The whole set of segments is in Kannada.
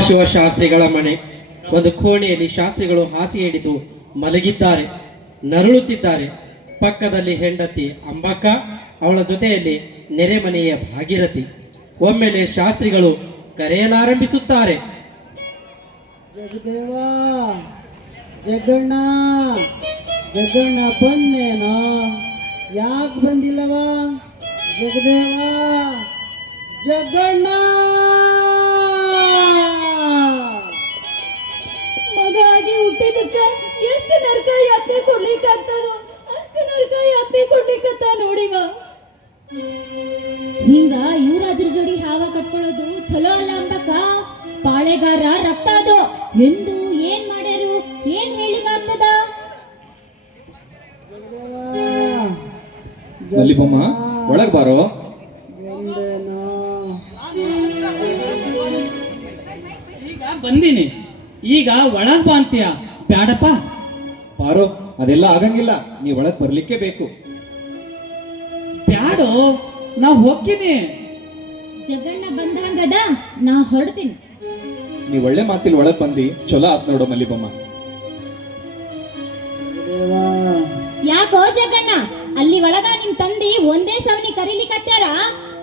ಶಿವ ಶಾಸ್ತ್ರಿಗಳ ಮನೆ. ಒಂದು ಕೋಣೆಯಲ್ಲಿ ಶಾಸ್ತ್ರಿಗಳು ಹಾಸಿ ಹಿಡಿದು ಮಲಗಿದ್ದಾರೆ, ನರಳುತ್ತಿದ್ದಾರೆ. ಪಕ್ಕದಲ್ಲಿ ಹೆಂಡತಿ ಅಂಬಕ್ಕ ಅವಳ ಜೊತೆಯಲ್ಲಿ ನೆರೆಮನೆಯ ಭಾಗೀರಥಿ. ಒಮ್ಮೆಲೆ ಶಾಸ್ತ್ರಿಗಳು ಕರೆಯಲಾರಂಭಿಸುತ್ತಾರೆ. ಜಗದೇವ ಜಗಣ್ಣ ಜಗಣ್ಣ ಬಂದೇನೋ ಯಾಕೆ ಬಂದಿಲ್ಲವಾ? ಜಗದೇವ ಜಗಣ್ಣ ಹುಟ್ಟಿದಕ್ಕ ಎಷ್ಟು ನರಕ ಯಾತ್ರೆ ಕೊಡ್ಲಿಕ್ಕಂತದು ಅಷ್ಟು ನರಕ ಯಾತ್ರೆ ಕೊಡ್ಲಿಕ್ಕತ್ತ ನೋಡಿವ ಹಿಂಗ ಇವರಾದ್ರ ಜೋಡಿ ಹಾವ ಕಟ್ಕೊಳ್ಳೋದು ಚಲೋ ಅಲ್ಲ ಅಂಬಕ್ಕ ಪಾಳೆಗಾರ ರಕ್ತ ಅದು. ಎಂದು ಏನ್ ಮಾಡ್ಯಾರು? ಏನ್ ಹೇಳಿಗಾಗ್ತದ ಮಲ್ಲಿಬೊಮ್ಮ ಒಳಗ್ ಬಾರೋ. ಈಗ ಬಂದೀನಿ. ಈಗ ಒಳಗ್ ಬಾ ಅಂತೀಯ ಬ್ಯಾಡಪ್ಪ. ಬಾರೋ ಅದೆಲ್ಲ ಆಗಂಗಿಲ್ಲ. ನೀ ಒಳಗ್ ಬರ್ಲಿಕ್ಕೆ ಬೇಕು. ಬ್ಯಾಡು ನಾ ಹೋಗ್ತೀನಿ. ಜಗಣ್ಣ ಬಂದಂಗದ ನಾ ಹೊರಡ್ತೀನಿ. ನೀ ಒಳ್ಳೆ ಮಾತಿಲ್ ಒಳಗ್ ಬಂದಿ ಚಲೋ ಆತ್ ನೋಡು ಮಲ್ಲಿಬಮ್ಮ. ಯಾಕೋ ಜಗಣ್ಣ ಅಲ್ಲಿ ಒಳಗ ನಿಮ್ ತಂದಿ ಒಂದೇ ಸವನಿ ಕರೀಲಿಕತ್ಯಾರ?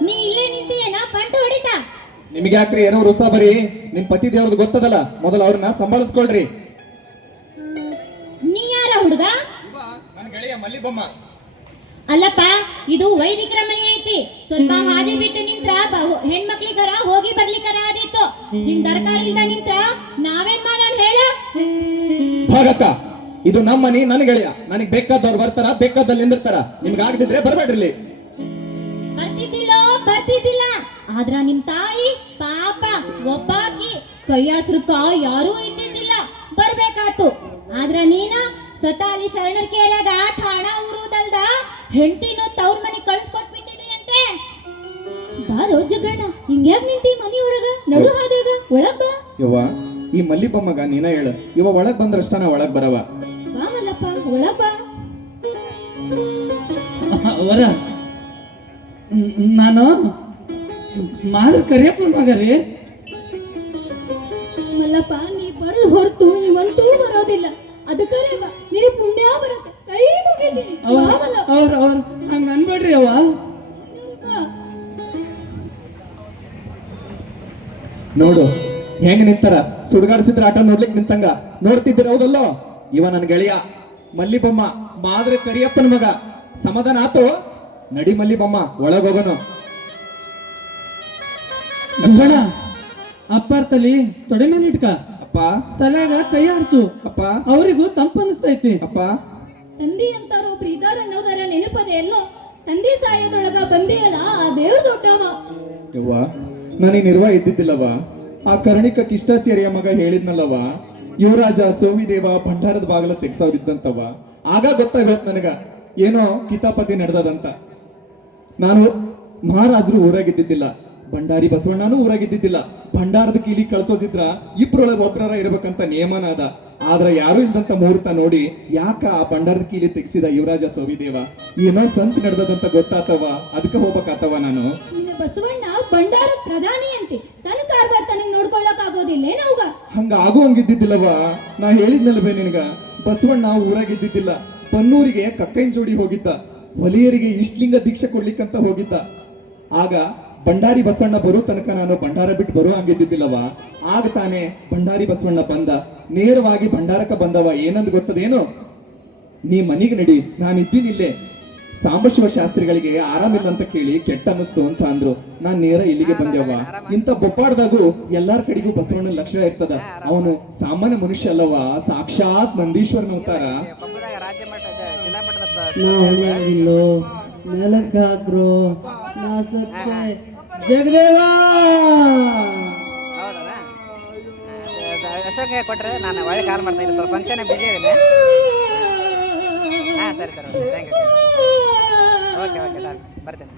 ನೀ ಇಲ್ಲೇ ನಿಂತಿಯೇನಾ? ಪಂಟು ಹೊಡಿತ? ನಿಮ್ಗೆ ಯಾಕ್ರಿ ಏನೋ ರುಸ ಬರೀ? ನಿಮ್ ಪತಿ ದೇವ್ರದ್ದು ಗೊತ್ತದಲ್ಲ? ಮೊದಲು ಅವ್ರನ್ನ ಸಂಭಾಳಿಸ್ಕೊಳ್ರಿ. ನೀ ಯಾರ ಹುಡುಗ? ನನ್ನ ಗೆಳೆಯ ಮಲ್ಲಿಬೊಮ್ಮ. ಅಲ್ಲಪ್ಪ ಇದು ವೈದಿಕರ ಮನೆ ಐತಿ. ಸ್ವಲ್ಪ ಹಾದಿ ಬಿಟ್ಟು ನಿಂತ್ರ ಹೆಣ್ಮಕ್ಳಿಗರ ಹೋಗಿ ಬರ್ಲಿಕ್ಕರ ಆದಿತ್ತು ನಿನ್ ತರಕಾರಿ ಇಲ್ಲ ನಿಂತ್ರ ನಾವೇನ್ ಮಾಡೋಣ ಹೇಳು? ಭಾಗಕ್ಕ ಇದು ನಮ್ಮ ಮನಿ ನನ್ ಗೆಳೆಯ. ನನಗ್ ಬೇಕಾದವ್ರು ಬರ್ತಾರ ಬೇಕಾದಲ್ಲಿ ನಿಂದಿರ್ತಾರ. ನಿಮ್ಗೆ ಆಗದಿದ್ರೆ ಬರ್ಬೇಡ್ರಿ. ಬರ್ತಿದ್ದಿಲ್ಲೋ ಬರ್ತಿದ್ದಿಲ್ಲ. ಆದ್ರ ನಿಮ್ ತಾಯಿ ಒಬ್ಬಾಕಿ ಕೈಯಾಸ್ರಕ್ಕ ಯಾರೂ ಇದ್ದಿದ್ದಿಲ್ಲ. ಬರ್ಬೇಕಾತು ಆದ್ರ ನೀನ ಸತಾಲಿ ಶರಣರ್ ಕೇರ್ಯಾಗ ಠಾಣ ಊರುದಲ್ದ ಹೆಂಡತಿನೂ ತವ್ರ ಮನೆ ಕಳ್ಸ್ಕೊಟ್ಬಿಟ್ಟಿನಿ ಅಂತೆ ಬಾರೋ ಜಗಣ್ಣ ಹಿಂಗ್ಯಾಗ ನಿಂತಿ ಮನಿ ಹೊರಗ ನಡು ಹಾದಾಗ ಒಳಗ್ ಬಾ. ಯವ್ವ ಈ ಮಲ್ಲಿಬೊಮ್ಮಗ ನೀನ ಹೇಳ. ಇವ ಒಳಗ್ ಬಂದ್ರಷ್ಟ ನಾ ಒಳಗ್ ಬರವ. ಬಾ ಮಲ್ಲಪ್ಪ ಒಳಗ್ ಬಾ. ಅವರ ನಾನು ಮಾದ್ರ ಕರಿಯಪ್ಪ ಮಗ ರೀ. ಮಲ್ಲಪ್ಪ ನೀ ಬರೋದು ಹೊರತು ಇವಂತೂ ಬರೋದಿಲ್ಲ. ಅದಕ್ಕರೆ ಬಾ ನಿನಗೆ ಪುಣ್ಯ ಬರುತ್ತೆ. ಕೈ ಮುಗಿದೀನಿ ಅವ್ರ ಅವ್ರ ಹಂಗ ಅನ್ಬೇಡ್ರಿ ಅವ್ವ ನೋಡು ಹೆಂಗ್ ನಿಂತಾರ? ಸುಡ್ಗಾಡ್ಸಿದ್ರ ಆಟ ನೋಡ್ಲಿಕ್ ನಿಂತಂಗ. ನೋಡ್ತಿದ್ದೀರ ಹೌದಲ್ಲೋ? ಇವ ನನ್ ಗೆಳೆಯ. ಮಲ್ಲಿಬೊಮ್ಮ ಮಾದ್ರೆ ಕರಿಯಪ್ಪನ ಮಗ. ಸಮಾಧಾನ ಆತು? ನಡಿ ಮಲ್ಲಿಬೊಮ್ಮ ಒಳಗ್ ಹೋಗೋನು. ಜುಗಣ ಅಪ್ಪಾರ್ ತಲಿ ತೊಡೆ ಮೇಲೆ ಇಟ್ಕ. ಅಪ್ಪ. ತಲೆಯಾಗ ಕೈ ಆಡ್ಸು. ಅಪ್ಪ. ಅವರಿಗೂ ತಂಪನಿಸ್ತೈತಿ. ಅಪ್ಪ. ತಂದಿ ಅಂತಾರೋ ಒಬ್ರು ಇದಾರ ಅನ್ನೋದರ ನೆನಪದೆ ಎಲ್ಲೋ ತಂದಿ ಸಾಯೋದ್ರೊಳಗ ಬಂದಿಯಲ್ಲ ಆ ದೇವ್ರ ದೊಡ್ಡವ. ಯವ್ವ ನನಗೆ ನಿರ್ವ ಇದ್ದಿದ್ದಿಲ್ಲವ ಆ ಕರ್ಣಿಕ ಕಿಷ್ಟಾಚಾರ್ಯ ಮಗ ಹೇಳಿದ್ನಲ್ಲವ ಯುವರಾಜ ಸೋವಿದೇವ ಭಂಡಾರದ ಬಾಗಲ ತೆಗ್ಸವ್ರಿದ್ದಂತವ ಆಗ ಗೊತ್ತಾಗೋತ್ ನನಗ ಏನೋ ಕಿತಾಪತಿ ನಡೆದದಂತ. ನಾನು ಮಹಾರಾಜರು ಊರಾಗಿದ್ದಿದ್ದಿಲ್ಲ ಭಂಡಾರಿ ಬಸವಣ್ಣನೂ ಊರಾಗಿದ್ದಿದ್ದಿಲ್ಲ ಭಂಡಾರದ ಕೀಲಿ ಕಳ್ಸೋದಿದ್ರ ಇಬ್ರೊಳಗ ಒಬ್ಬರ ಇರ್ಬೇಕಂತ ನಿಯಮನ ಅದ. ಆದ್ರೆ ಯಾರು ಇಲ್ದಂತ ಮುಹೂರ್ತ ನೋಡಿ ಯಾಕ ಆ ಭಂಡಾರದ ಕೀಲಿ ತೆಗ್ಸಿದ ಯುವರಾಜ ಸೋವಿದೇವ ಏನೋ ಸಂಚು ನಡೆದದಂತ ಗೊತ್ತಾತವ ಅದಕ್ಕೆ ಹೋಗ್ಬೇಕಾತವ ನಾನು. ನಿನ್ನ ಬಸವಣ್ಣ ಭಂಡಾರ ಪ್ರಧಾನಿ ಅಂತೆ. ತನ್ನ ಕಾರ್ಬಾರ್ ತನಗ್ ನೋಡ್ಕೊಳ್ಳಕ್ ಆಗೋದಿಲ್ಲ ಏನವ್ಗ ಹಂಗ ಆಗುವಂಗಿದ್ದಿದ್ದಿಲ್ಲವ ನಾ ಹೇಳಿದ್ನಲ್ವೇ ನಿನಗ? ಬಸವಣ್ಣ ಊರಾಗಿದ್ದಿದ್ದಿಲ್ಲ ಬನ್ನೂರಿಗೆ ಕಕ್ಕೈನ್ ಜೋಡಿ ಹೋಗಿದ್ದ. ಹೊಲಿಯರಿಗೆ ಇಷ್ಟಲಿಂಗ ದೀಕ್ಷೆ ಕೊಡ್ಲಿಕ್ಕಂತ ಹೋಗಿದ್ದ. ಆಗ ಭಂಡಾರಿ ಬಸವಣ್ಣ ಬರೋ ತನಕ ನಾನು ಭಂಡಾರ ಬಿಟ್ಟು ಬರೋ ಹಂಗಿದ್ದಿದ್ದಿಲ್ಲವ ಆಗ ತಾನೇ ಭಂಡಾರಿ ಬಸವಣ್ಣ ಬಂದ. ನೇರವಾಗಿ ಭಂಡಾರಕ್ಕೆ ಬಂದವ ಏನಂದ್ ಗೊತ್ತದೇನು? ನೀ ಮನೆಗೆ ನಡಿ ನಾನು ಇದ್ದೀನಿಲ್ಲೇ ಸಾಂಬಶಿವ ಶಾಸ್ತ್ರಿಗಳಿಗೆ ಆರಾಮಿಲ್ಲ ಅಂತ ಕೇಳಿ ಕೆಟ್ಟ ಅನ್ನಿಸ್ತು ಅಂತ ಅಂದ್ರು. ನಾನ್ ನೇರ ಇಲ್ಲಿಗೆ ಬಂದೆವ್ವ. ಇಂಥ ಬೊಪ್ಪಾಡ್ದಾಗೂ ಎಲ್ಲಾರ ಕಡೆಗೂ ಬಸವಣ್ಣನ ಲಕ್ಷ್ಯ ಇರ್ತದ. ಅವನು ಸಾಮಾನ್ಯ ಮನುಷ್ಯ ಅಲ್ಲವ ಸಾಕ್ಷಾತ್ ನಂದೀಶ್ವರನ ಅವತಾರ. ನಾ ಹೊಳಿಯಾಗಿಲ್ಲೋ ನೆಲಕ್ಕೆ ಹಾಕ್ರು. ನಾ ಸತ್ತೆ ಜಗದೇವ! ಅಶೋಕ್ ಕೊಟ್ರೆ ನಾನು ಒಳ್ಳೆ ಕಾಲ್ ಮಾಡ್ತಾ ಸ್ವಲ್ಪ ಫಂಕ್ಷನ್ ಬಿಸಿ ಇದೆ ಹಾಂ, ಸರಿ sir thank you okay okay, done, ಬರ್ತೇನೆ.